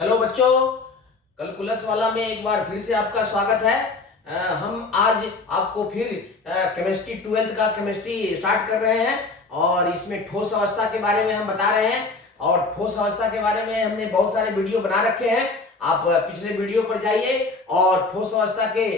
Hello बच्चों, calculus वाला में एक बार फिर से आपका स्वागत है। हम आज आपको फिर केमिस्ट्री 12th का केमिस्ट्री स्टार्ट कर रहे हैं और इसमें ठोस अवस्था के बारे में हम बता रहे हैं। और ठोस अवस्था के बारे में हमने बहुत सारे वीडियो बना रखे हैं। आप पिछले वीडियो पर जाइए और ठोस अवस्था के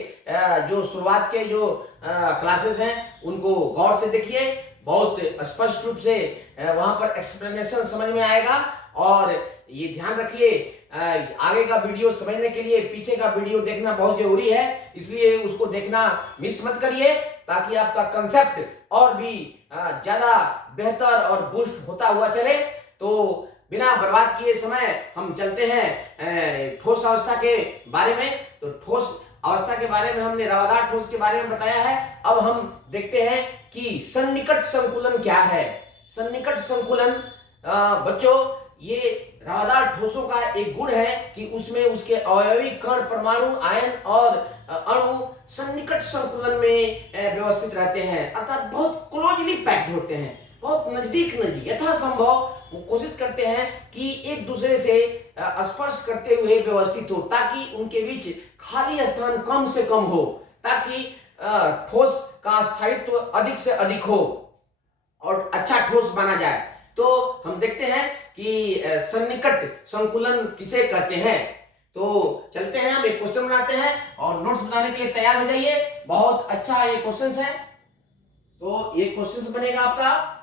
जो शुरुआत के जो क्लासेस हैं उनको गौर से देखिए। बहुत स्पष्ट रूप से वहां पर एक्सप्लेनेशन समझ में आएगा। और ये ध्यान रखिए, आगे का वीडियो समझने के लिए पीछे का वीडियो देखना बहुत जरूरी है, इसलिए उसको देखना मिस मत करिए ताकि आपका कंसेप्ट और भी ज्यादा बेहतर और बूस्ट होता हुआ चले। तो बिना बर्बाद किए समय हम चलते हैं ठोस अवस्था के बारे में। तो ठोस अवस्था के बारे में हमने रवादार ठोस के बारे में बताया है। अब हम देखते हैं कि सन्निकट संकुलन क्या है। सन्निकट संकुलन बच्चों, ये रवादार ठोसों का एक गुण है कि उसमें उसके अवयवी कण, परमाणु, आयन और अणु सन्निकट संकुलन में व्यवस्थित रहते हैं, अर्थात बहुत क्लोजली पैक्ड होते हैं, बहुत नजदीक यथासंभव वो कोशिश करते हैं कि एक दूसरे से स्पर्श करते हुए व्यवस्थित हो, ताकि उनके बीच खाली स्थान कम से कम हो, ताकि ठोस का स्थायित्व अधिक से अधिक हो और अच्छा ठोस माना जाए। तो हम देखते हैं कि सन्निकट संकुलन किसे कहते हैं। तो चलते हैं, हम एक क्वेश्चन बनाते हैं और नोट्स बनाने के लिए तैयार हो जाइए। बहुत अच्छा ये क्वेश्चन है। तो ये क्वेश्चन बनेगा आपका,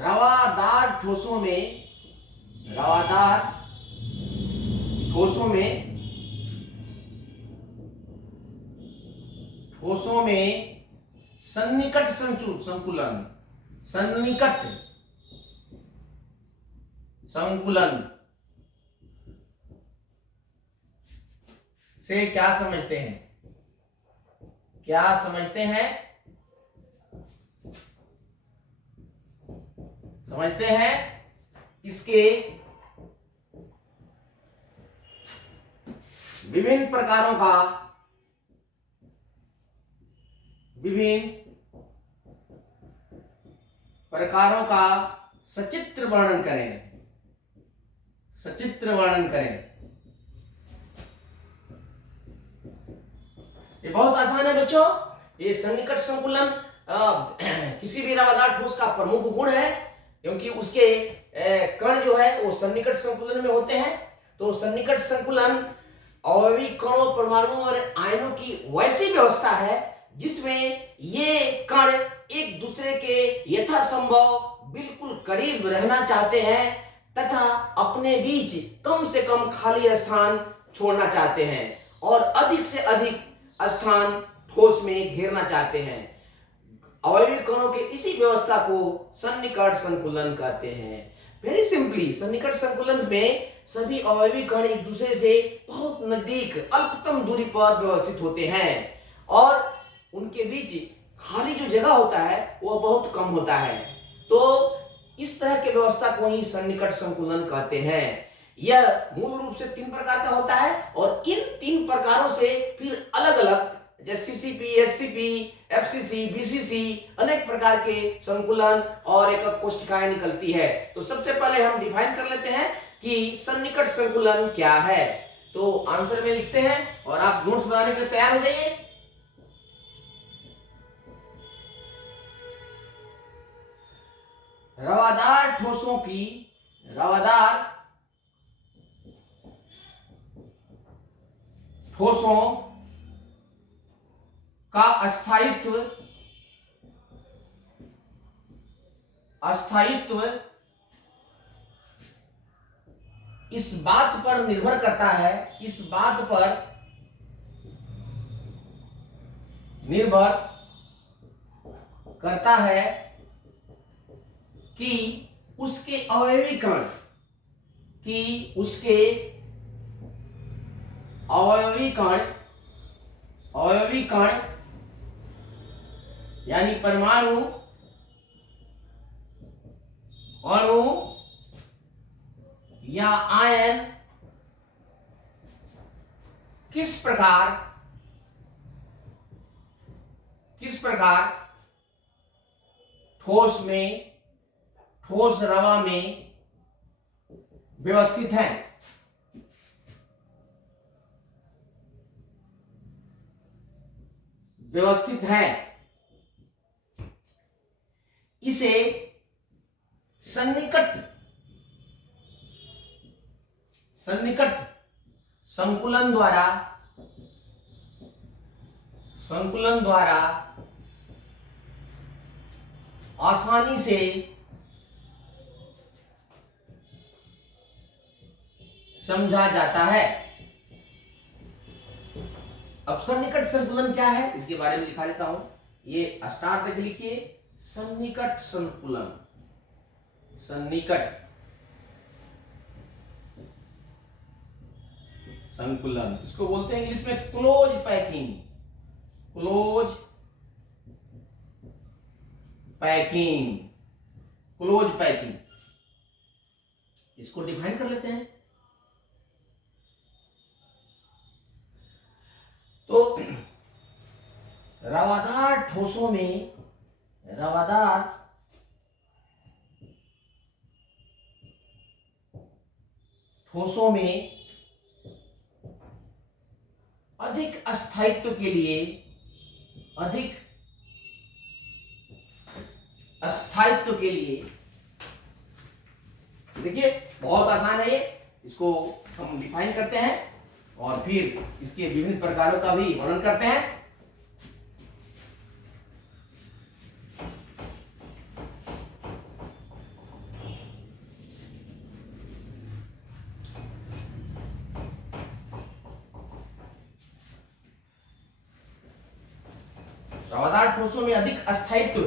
रवादार ठोसों में सन्निकट संकुलन से क्या समझते हैं इसके विभिन्न प्रकारों का सचित्र वर्णन करें। ये बहुत आसान है बच्चों। ये सन्निकट संकुलन किसी भी रवादार ठोस का प्रमुख गुण है, क्योंकि उसके कण जो है वो सन्निकट संकुलन में होते हैं। तो सन्निकट संकुलन अवयवी कणों, परमाणुओं और आयनों की वैसी व्यवस्था है जिसमें ये कण एक दूसरे के यथासंभव बिल्कुल करीब रहना चाहते हैं तथा अपने बीच कम से कम खाली स्थान छोड़ना चाहते हैं और अधिक से अधिक स्थान ठोस में घेरना चाहते हैं। अवयवी कणों के इसी व्यवस्था को सन्निकट संकुलन कहते हैं। वेरी सिंपली, सन्निकट संकुलन में सभी अवयवी कण एक दूसरे से बहुत नजदीक अल्पतम दूरी पर व्यवस्थित होते हैं और उनके बीच खाली जो जगह होता है वो बहुत कम होता है। तो इस तरह की व्यवस्था को ही सन्निकट संकुलन कहते हैं। यह मूल रूप से 3 प्रकार का होता है और इन 3 प्रकारों से फिर अलग अलग, जैसे सीसीपी, एससीपी, एफसीसी, बीसीसी, अनेक प्रकार के संकुलन और एक कोशिकाएं निकलती है। तो सबसे पहले हम डिफाइन कर लेते हैं कि सन्निकट संकुलन क्या है। तो आंसर में लिखते हैं और आप नोट्स बनाने के लिए तैयार हो जाइए। रवादार ठोसों का अस्थायित्व इस बात पर निर्भर करता है कि उसके अवयवी कण यानी परमाणु, अणु या आयन किस प्रकार ठोस रवा में व्यवस्थित हैं। व्यवस्थित है। इसे सन्निकट सन्निकट संकुलन द्वारा आसानी से समझा जाता है। अब सन्निकट संकुलन क्या है इसके बारे में लिखा लेता हूं। ये स्टार्ट तक लिखिए, सन्निकट संकुलन। सन्निकट संकुलन इसको बोलते हैं इंग्लिश में close packing. Close packing, close packing. इसको डिफाइन कर लेते हैं। तो रवादार ठोसों में अधिक स्थायित्व के लिए देखिए बहुत आसान है ये। इसको हम डिफाइन करते हैं और फिर इसके विभिन्न प्रकारों का भी वर्णन करते हैं। रवादार ठोसों में अधिक अस्थायित्व,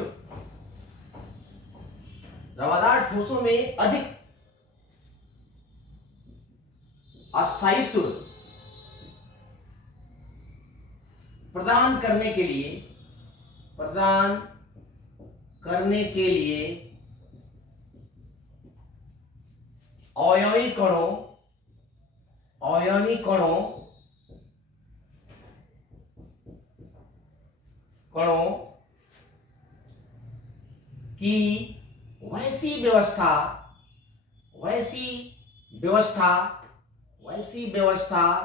रवादार ठोसों में अधिक अस्थायित्व प्रदान करने के लिए अयनी कणों की वैसी व्यवस्था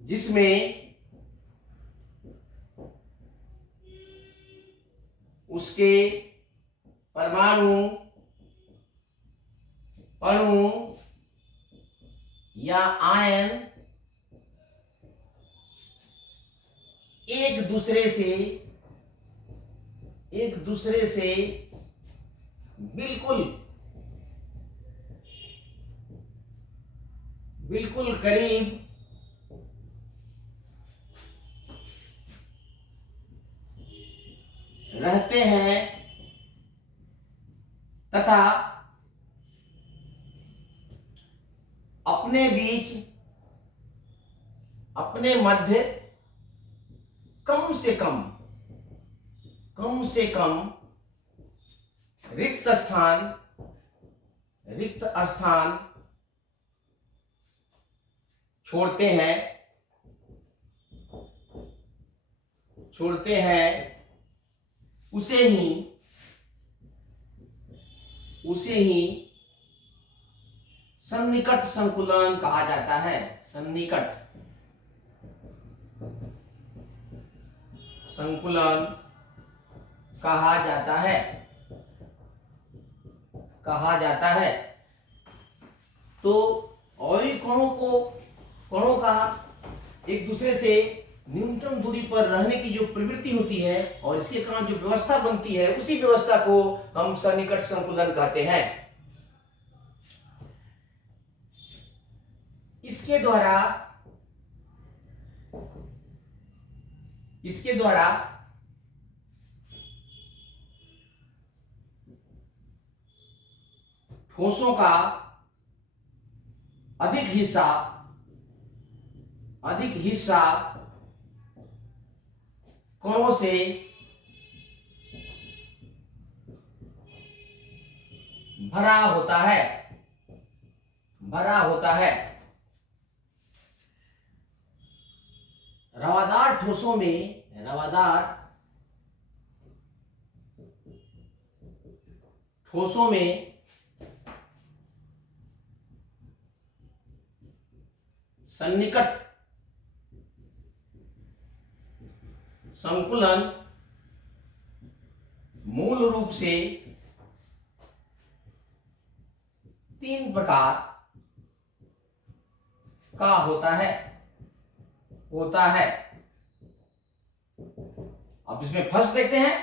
जिसमें उसके परमाणु, अणु या आयन एक दूसरे से बिल्कुल करीब रहते हैं तथा अपने मध्य कम से कम रिक्त स्थान छोड़ते हैं उसे ही सन्निकट संकुलन कहा जाता है। सन्निकट संकुलन कहा जाता है। तो अयनिक कणों का एक दूसरे से न्यूनतम दूरी पर रहने की जो प्रवृत्ति होती है और इसके कारण जो व्यवस्था बनती है, उसी व्यवस्था को हम सन्निकट संकुलन कहते हैं। इसके द्वारा ठोसों का अधिक हिस्सा कणों से भरा होता है। रवादार ठोसों में ठोसों में सन्निकट संकुलन मूल रूप से 3 प्रकार का होता है। अब इसमें फर्स्ट देखते हैं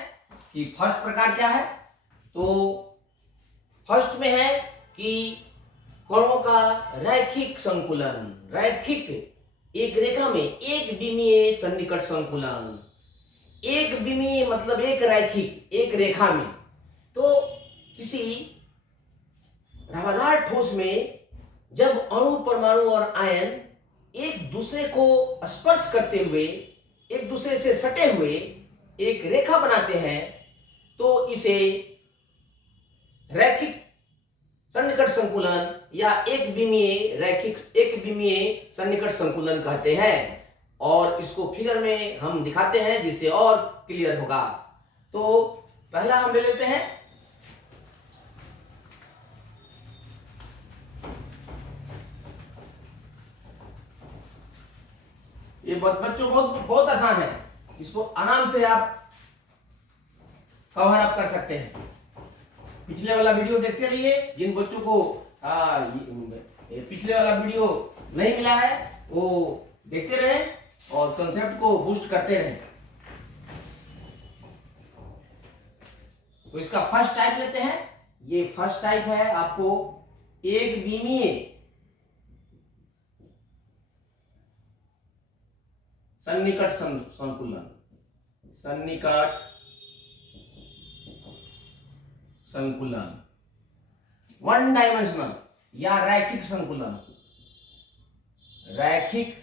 कि फर्स्ट प्रकार क्या है। तो फर्स्ट में है कि कणों का रैखिक संकुलन। रैखिक, एक रेखा में एक विमीय सन्निकट संकुलन। एक विमीय मतलब एक रैखिक, एक रेखा में। तो किसी द्रवाधार ठोस में जब अणु, परमाणु और आयन एक दूसरे को स्पर्श करते हुए, एक दूसरे से सटे हुए एक रेखा बनाते हैं, तो इसे रैखिक सन्निकट संकुलन या एक विमीय सन्निकट संकुलन कहते हैं। और इसको फिगर में हम दिखाते हैं जिससे और क्लियर होगा। तो पहला हम ले लेते हैं। ये बच्चों बहुत आसान है, इसको आराम से आप कवर अप कर सकते हैं। पिछले वाला वीडियो देखते रहिए। जिन बच्चों को पिछले वाला वीडियो नहीं मिला है वो देखते रहें और कंसेप्ट को बूस्ट करते रहें। तो इसका फर्स्ट टाइप लेते हैं। ये फर्स्ट टाइप है आपको एक विमीय सन्निकट संकुलन। सन्निकट संकुलन, वन डायमेंशनल या रैखिक संकुलन। रैखिक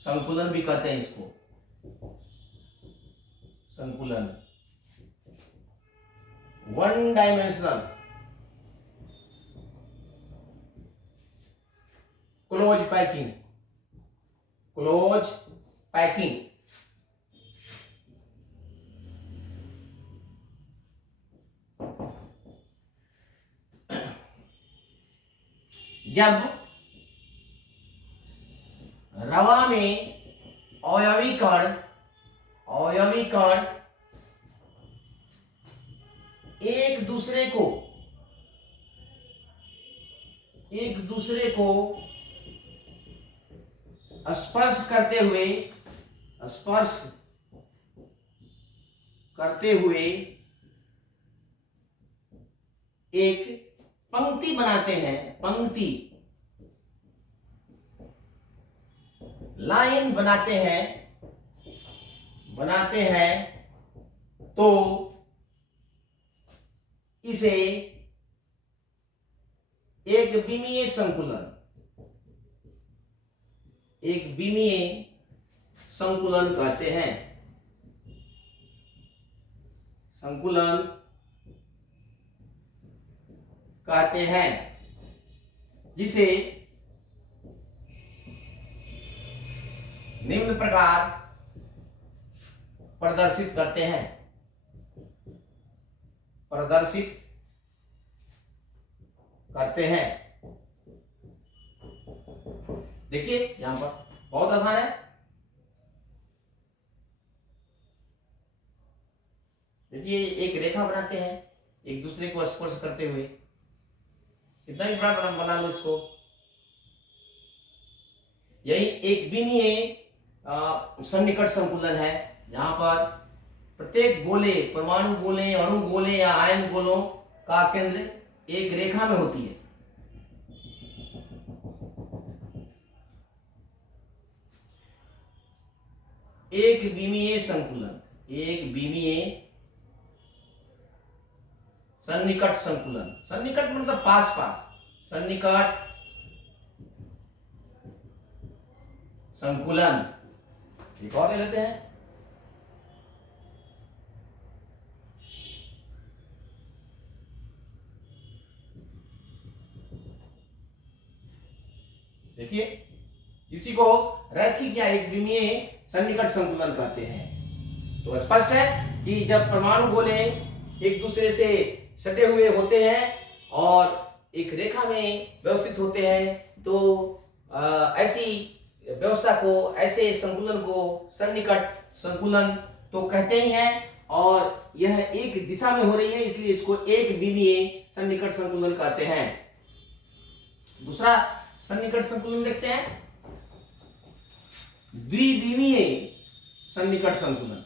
संकुलन भी कहते हैं इसको। संकुलन one dimensional close packing. Close packing. जब रवा में अवयवी कण एक दूसरे को स्पर्श करते हुए एक पंक्ति बनाते हैं। पंक्ति, लाइन बनाते हैं तो इसे एक विमीय संकुलन कहते हैं। संकुलन कहते हैं जिसे निम्न प्रकार प्रदर्शित करते हैं। देखिए यहां पर बहुत आसान है। देखिए एक रेखा बनाते हैं एक दूसरे को स्पर्श करते हुए। कितना भी बड़ा बना लो इसको। यही एक विमीय सन्निकट संकुलन है जहां पर प्रत्येक गोले, परमाणु गोले, अणु गोले या आयन गोलों का केंद्र एक रेखा में होती है। एक विमीय संकुलन, एक विमीय सन्निकट संकुलन। सन्निकट मतलब पास पास। सन्निकट संकुलन। एक और ले लेते हैं। देखिए इसी को रैखिक या एक विमीय सन्निकट संकुलन कहते हैं। तो स्पष्ट है कि जब परमाणु गोले एक दूसरे से सटे हुए होते हैं और एक रेखा में व्यवस्थित होते हैं, तो ऐसी व्यवस्था को, ऐसे संकुलन को सन्निकट संकुलन तो कहते ही हैं। और यह एक दिशा में हो रही है, इसलिए इसको एक विमीय सन्निकट संकुलन कहते हैं। दूसरा सन्निकट संकुलन देखते हैं, द्विविमीय सन्निकट संकुलन।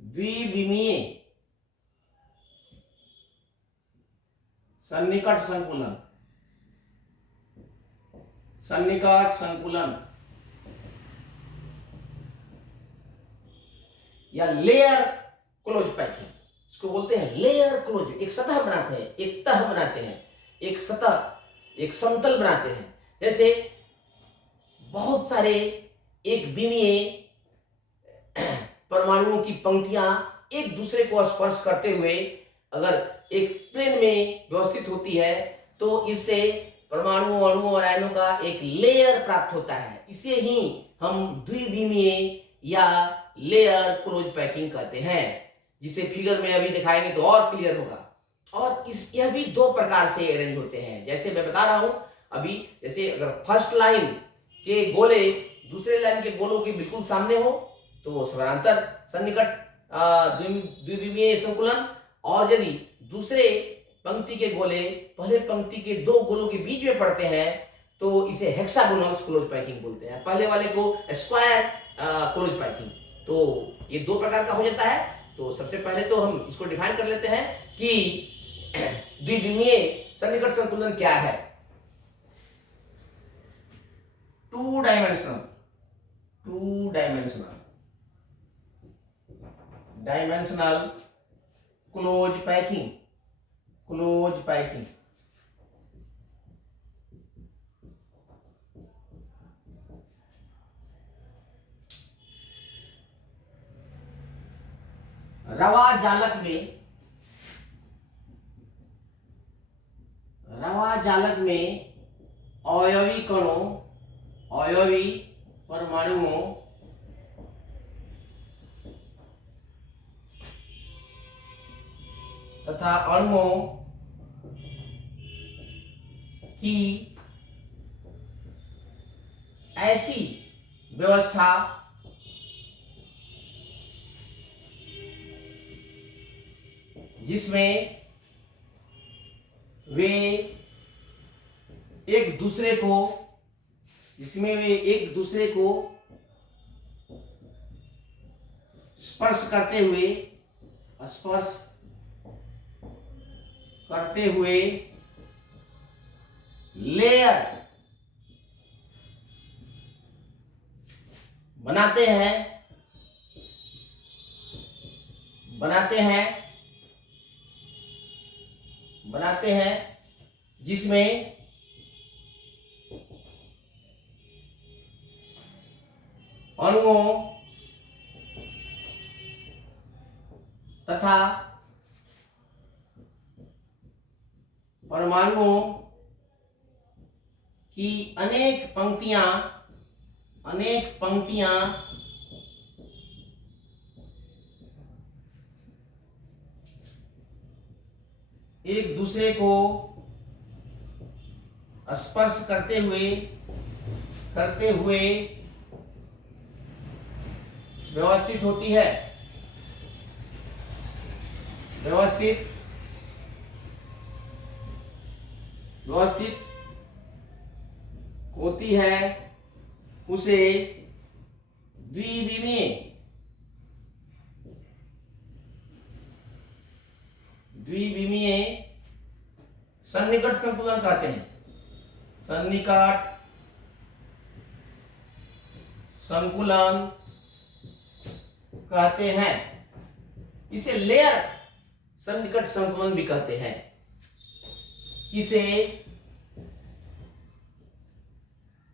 द्विविमीय सन्निकट संकुलन, सन्निकट संकुलन या लेयर क्लोज पैकिंग, इसको बोलते हैं लेयर क्लोज। एक सतह बनाते हैं, एक तह बनाते हैं, एक सतह, एक समतल बनाते हैं। जैसे बहुत सारे एक विमीय परमाणुओं की पंक्तियां एक दूसरे को स्पर्श करते हुए अगर एक प्लेन में व्यवस्थित होती है, तो इससे परमाणुओं, अणुओं और आयनों का एक लेयर प्राप्त होता है। इसे ही हम द्विविमीय या लेयर क्लोज पैकिंग कहते हैं, जिसे फिगर में अभी दिखाएंगे तो और क्लियर होगा। और यह भी दो प्रकार से अरेंज होते हैं, जैसे मैं बता रहा हूं अभी। जैसे अगर फर्स्ट लाइन के गोले दूसरे लाइन के गोलों के बिल्कुल सामने हो तो समानांतर सन्निकट द्विविमीय संकुलन, और यदि दूसरे पंक्ति के गोले पहले पंक्ति के दो गोलों के बीच में पड़ते हैं तो इसे हेक्सागोनल क्लोज पैकिंग बोलते हैं। पहले वाले को स्क्वायर क्लोज पैकिंग। तो ये दो प्रकार का हो जाता है। तो सबसे पहले तो हम इसको डिफाइन कर लेते हैं कि द्विविमीय सन्निकट संकुलन क्या है। टू डायमेंशनल क्लोज पैकिंग, रवा जालक में अवयवी कणों, अवयवी परमाणुओं तथा अणुओं की ऐसी व्यवस्था जिसमें वे एक दूसरे को स्पर्श करते हुए लेयर बनाते हैं, जिसमें अणुओं तथा परमाणुओं की अनेक पंक्तियां एक दूसरे को स्पर्श करते हुए व्यवस्थित होती है, उसे द्विविमीय सन्निकट संकुलन कहते हैं। सन्निकट संकुलन कहते हैं। इसे लेयर सन्निकट संकुलन भी कहते हैं। इसे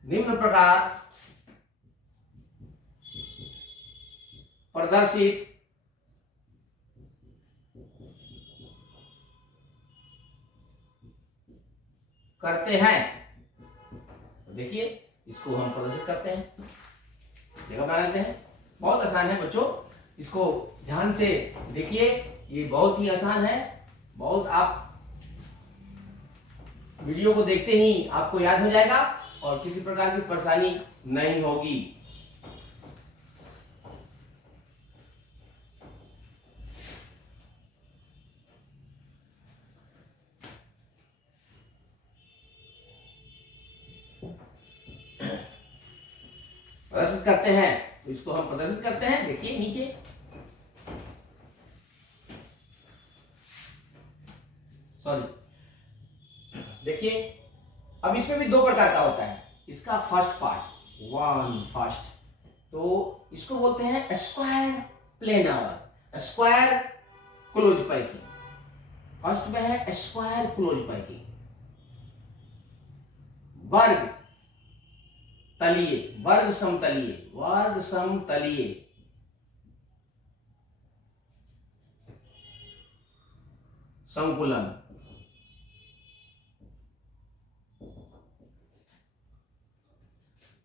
निम्न प्रकार प्रदर्शित करते हैं। देखिए इसको हम प्रदर्शित करते हैं, जगह बना लेते हैं। बहुत आसान है बच्चों, इसको ध्यान से देखिए, ये बहुत ही आसान है। बहुत आप वीडियो को देखते ही आपको याद हो जाएगा और किसी प्रकार की परेशानी नहीं होगी। प्रदर्शित करते हैं, तो इसको हम प्रदर्शित करते हैं। देखिए नीचे, सॉरी, देखिए अब इसमें भी दो प्रकार का होता है। इसका फर्स्ट पार्ट, फर्स्ट, तो इसको बोलते हैं square planar, square close packing. First में है स्क्वायर क्लोज पैकिंग, वर्ग तलीय, वर्ग समतलीय, वर्ग समतलीय संकुलन।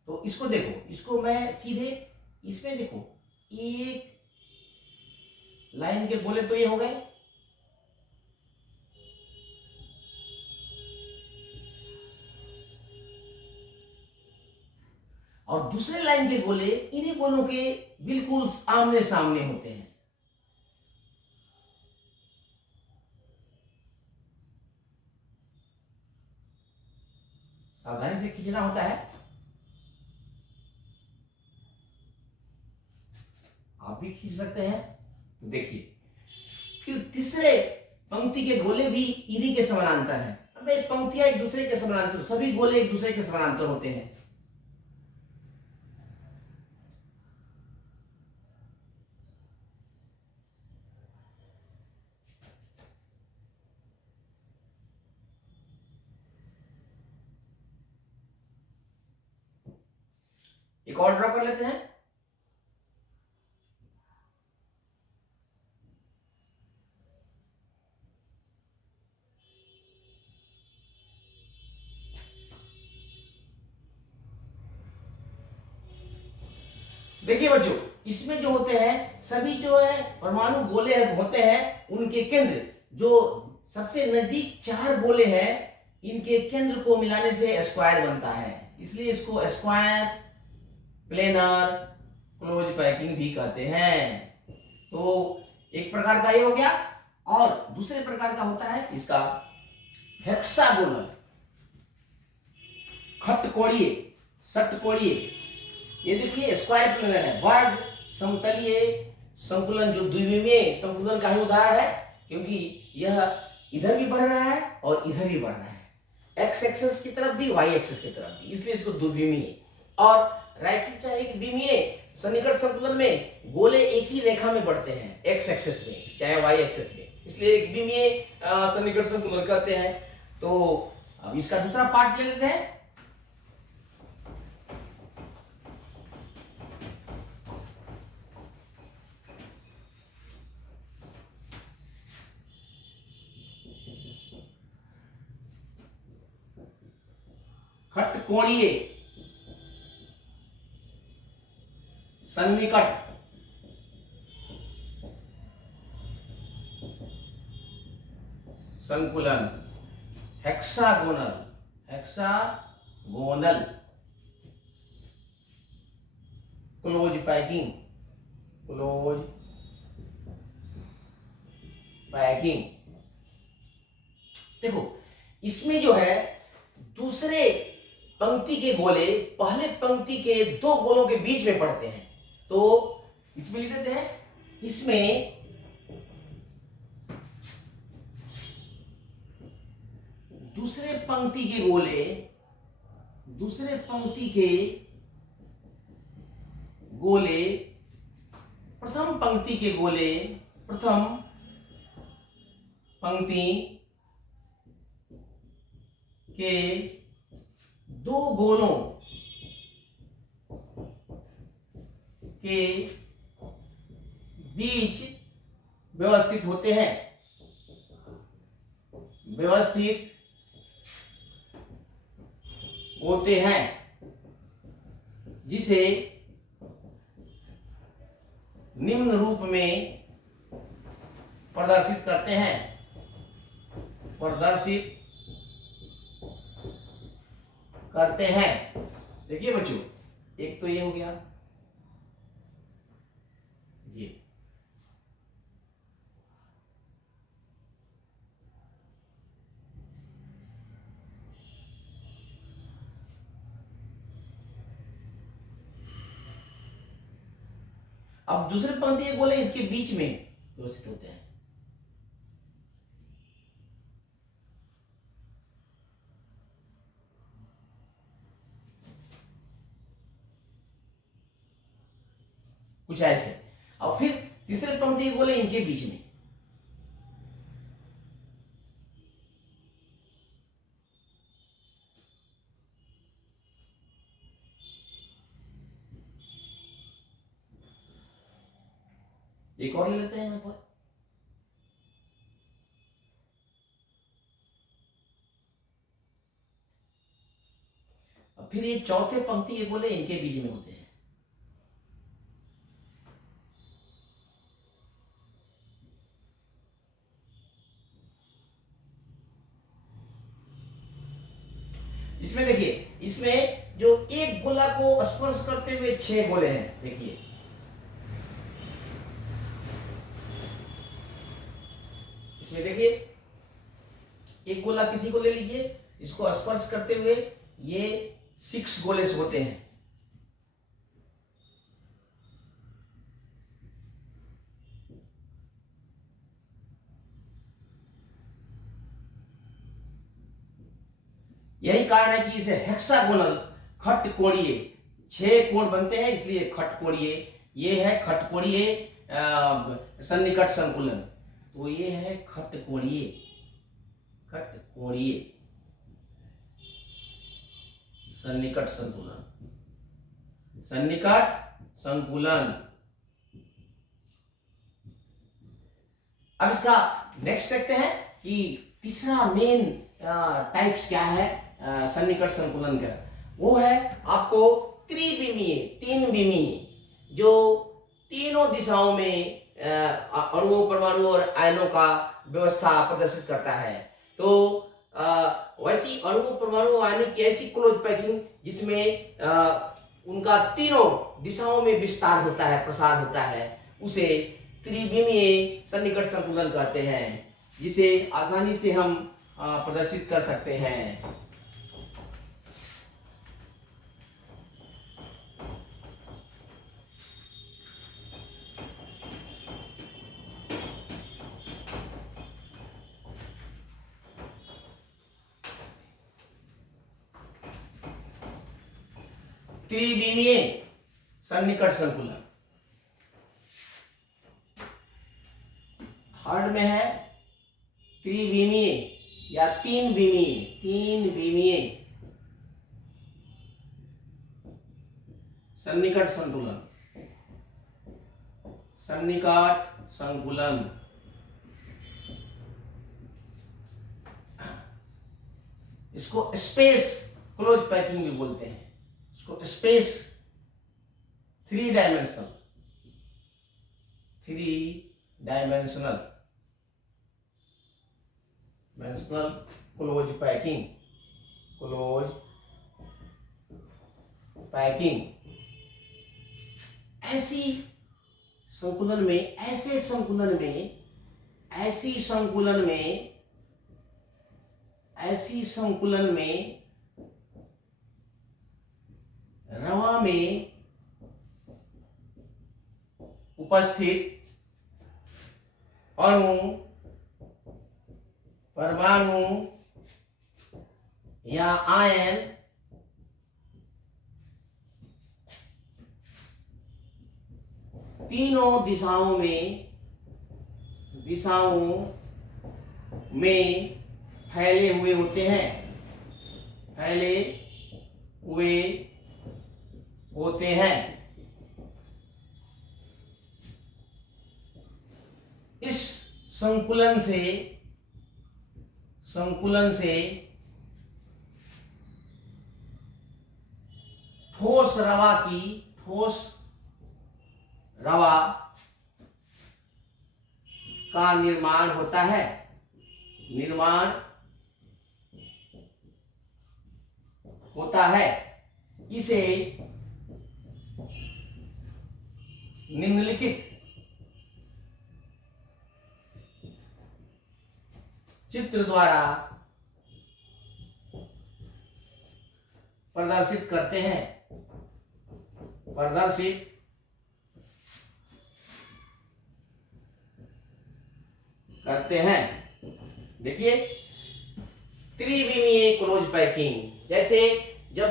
तो इसको देखो, इसको मैं सीधे इसमें देखो, एक लाइन के बोले तो ये हो गए, और दूसरे लाइन के गोले इन्हीं गोलों के बिल्कुल आमने सामने होते हैं। सावधानी से खींचना होता है, आप भी खींच सकते हैं। तो देखिए, फिर तीसरे पंक्ति के गोले भी इन्हीं के समानांतर हैं। अबे पंक्तियां एक दूसरे के समानांतर, सभी गोले एक दूसरे के समानांतर होते हैं। एक और ड्रॉ कर लेते हैं। देखिए बच्चों, इसमें जो होते हैं सभी जो है परमाणु गोले होते हैं, उनके केंद्र जो सबसे नजदीक चार गोले हैं, इनके केंद्र को मिलाने से स्क्वायर बनता है। इसलिए इसको स्क्वायर प्लेनर क्लोज पैकिंग भी कहते हैं। तो एक प्रकार का ये हो गया, और दूसरे प्रकार का होता है इसका हेक्सागोनल, खटकोणीय, षटकोणीय। ये देखिए स्क्वायर प्लेनर है, वर्ग समतलीय संकुलन, जो द्विविमीय संकुलन का ही उदाहरण है, क्योंकि यह इधर भी बढ़ रहा है और इधर भी बढ़ रहा है, एक्स एक्सिस की तरफ भी वाई एक्सिस की तरफ भी, इसलिए इसको द्विविमीय। और रैखिक चाहे विमीय सन्निकट संकुलन में गोले एक ही रेखा में बढ़ते हैं, एक्स एक्सिस में चाहे वाई एक्सिस में, इसलिए एक विमीय सन्निकट संकुलन कहते हैं। तो अब इसका दूसरा पार्ट ले लेते हैं। खटकोणीय सन्निकट संकुलन, hexagonal, hexagonal close packing, close packing. देखो इसमें जो है दूसरे पंक्ति के गोले पहले पंक्ति के दो गोलों के बीच में पड़ते हैं। तो इसमें लिख देते हैं, इसमें दूसरे पंक्ति के गोले, दूसरे पंक्ति के गोले प्रथम पंक्ति के गोले, प्रथम पंक्ति के दो गोलों के बीच व्यवस्थित होते हैं, व्यवस्थित होते हैं, जिसे निम्न रूप में प्रदर्शित करते हैं, प्रदर्शित करते हैं। देखिए बच्चों, एक तो ये हो गया, ये अब दूसरे पंक्ति के गोले इसके बीच में व्यवस्थित होते हैं। कुछ ऐसे। और फिर तीसरे पंक्ति के गोले इनके बीच में। एक और ले लेते हैं यहां पर। अब फिर ये चौथे पंक्ति के गोले इनके बीच में होते हैं। इसमें देखिए, इसमें जो एक गोला को स्पर्श करते हुए 6 गोले हैं। देखिए, इसमें देखिए, एक गोला किसी को ले लीजिए, इसको स्पर्श करते हुए ये 6 गोले होते हैं। यही कारण है कि इसे हेक्सागोनल, खटकोणीय, 6 कोण बनते हैं, इसलिए खटकोणीय। ये है खटकोणीय सन्निकट संकुलन। तो ये है खटकोणीय, खटकोणीय सन्निकट संतुलन, सन्निकट संकुलन। अब इसका नेक्स्ट देखते हैं कि तीसरा मेन टाइप्स क्या है सन्निकट संकुलन का। वो है आपको त्रिविमीय, 3 विमीय, जो तीनों दिशाओं में अणुओं, परमाणु और आयनों का व्यवस्था प्रदर्शित करता है। तो वैसी अणुओं, परमाणु और आयनों की ऐसी क्लोज पैकिंग जिसमें उनका तीनों दिशाओं में विस्तार होता है, प्रसार होता है, उसे त्रिविमीय सन्निकट संकुलन कहते हैं, जिसे आसानी से हम प्रदर्शित कर सकते हैं। त्रिविमीय सन्निकट संकुलन। थर्ड में है त्रिविमीय या 3 विमीय, 3 विमीय सन्निकट संतुलन, सन्निकट संकुलन। इसको स्पेस क्लोज पैकिंग भी बोलते हैं। इसको space 3 dimensional, 3 dimensional close packing, close packing. ऐसी संकुलन में, ऐसे संकुलन में, ऐसी संकुलन में, ऐसी संकुलन में रवा में उपस्थित अणु, परमाणु या आयन तीनों दिशाओं में फैले हुए होते हैं, फैले हुए होते हैं। इस संकुलन से ठोस रवा का निर्माण होता है, इसे निम्नलिखित चित्र द्वारा प्रदर्शित करते हैं। देखिए, त्रिविमीय क्लोज पैकिंग, जैसे जब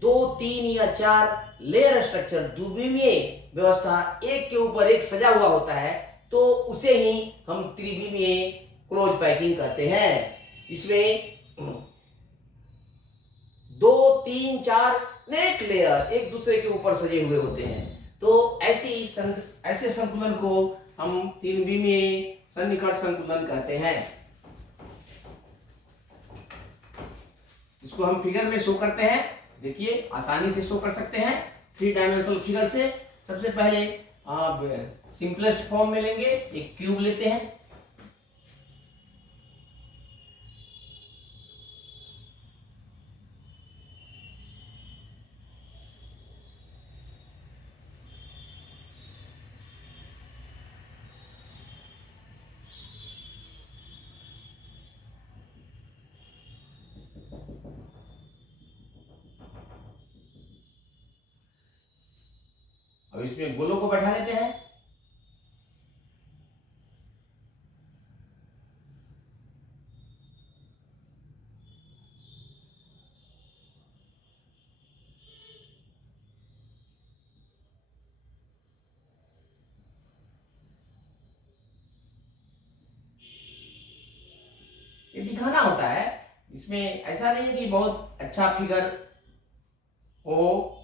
2, 3 या 4 लेयर स्ट्रक्चर द्विविमीय व्यवस्था एक के ऊपर एक सजा हुआ होता है, तो उसे ही हम त्रिविमीय क्लोज पैकिंग कहते हैं। इसमें 2, 3, 4 अनेक लेयर एक दूसरे के ऊपर सजे हुए होते हैं। तो ऐसे संकुलन को हम त्रिविमीय सन्निकट संकुलन कहते हैं। इसको हम फिगर में शो करते हैं। देखिए, आसानी से शो कर सकते हैं 3 डायमेंशनल फिगर से। सबसे पहले आप सिंपलेस्ट फॉर्म में लेंगे, एक क्यूब लेते हैं, अब इसमें गोलों को बैठा लेते हैं। ये दिखाना होता है, इसमें ऐसा नहीं है कि बहुत अच्छा फिगर हो,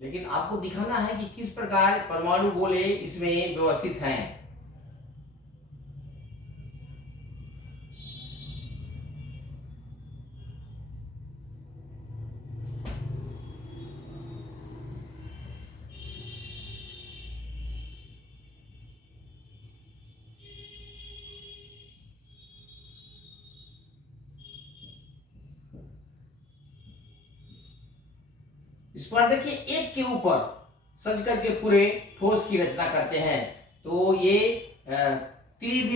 लेकिन आपको दिखाना है कि किस प्रकार परमाणु गोले इसमें व्यवस्थित हैं। इस पर देखिए, एक के ऊपर सज करके पूरे ठोस की रचना करते हैं। तो ये तीन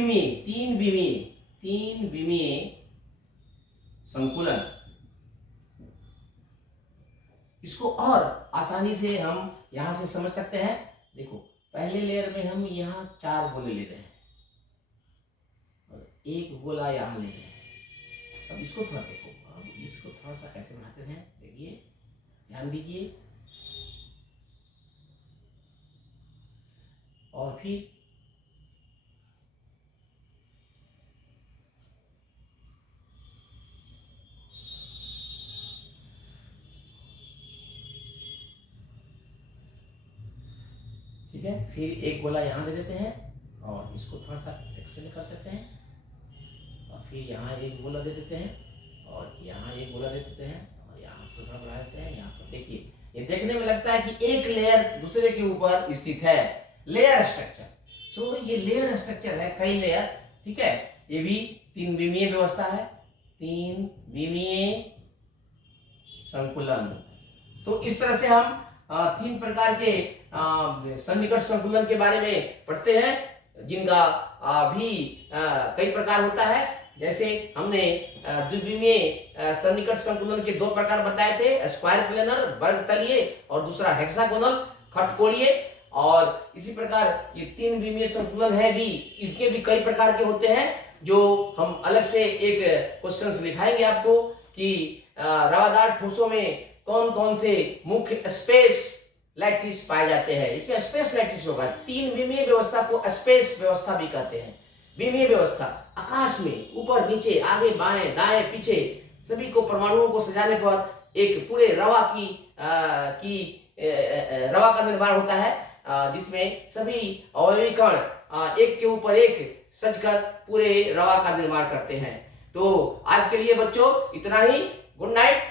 विमीय संकुलन, इसको और आसानी से हम यहां से समझ सकते हैं। देखो, पहले लेयर में हम यहाँ 4 गोले ले रहे हैं और एक गोला यहाँ ले रहे हैं। अब इसको थोड़ा देखो, अब इसको थोड़ा सा कैसे बनाते हैं, देखिए, ध्यान दीजिए। और फिर ठीक है, फिर एक गोला यहाँ दे देते हैं और इसको थोड़ा सा एक्सटेंड कर देते हैं, और फिर यहाँ एक गोला दे देते हैं और यहाँ एक गोला दे देते हैं और यहाँ पर थोड़ा बढ़ा देते हैं। यहाँ पर देखिए, ये देखने में लगता है कि एक लेयर दूसरे के ऊपर स्थित है, लेयर स्ट्रक्चर। सो ये लेयर स्ट्रक्चर है, कई लेयर, ठीक है। ये भी 3 विमीय व्यवस्था है, 3 विमीय संकुलन। तो इस तरह से हम 3 प्रकार के सन्निकट संकुलन के बारे में पढ़ते हैं, जिनका भी कई प्रकार होता है। जैसे हमने द्विविमीय सन्निकट संकुलन के 2 प्रकार बताए थे, स्क्वायर प्लेनर वर्गतलीय और दूसरा हेक्सागोनल खटकोणीय। और इसी प्रकार ये 3 विमीय संकुलन है भी, इसके भी कई प्रकार के होते हैं, जो हम अलग से एक क्वेश्चंस लिखाएंगे आपको कि रवादार ठोसों में कौन कौन से मुख्य स्पेस लैटिस पाए जाते हैं। इसमें स्पेस लैटिस होगा। 3 विमीय व्यवस्था को स्पेस व्यवस्था भी कहते हैं। विमीय व्यवस्था आकाश में ऊपर नीचे आगे बाएं दाएं पीछे सभी को परमाणुओं को सजाने पर एक पूरे रवा का निर्माण होता है, जिसमें सभी अवयवी कण एक के ऊपर एक सजकर पूरे रवा का निर्माण करते हैं। तो आज के लिए बच्चों इतना ही। Good night.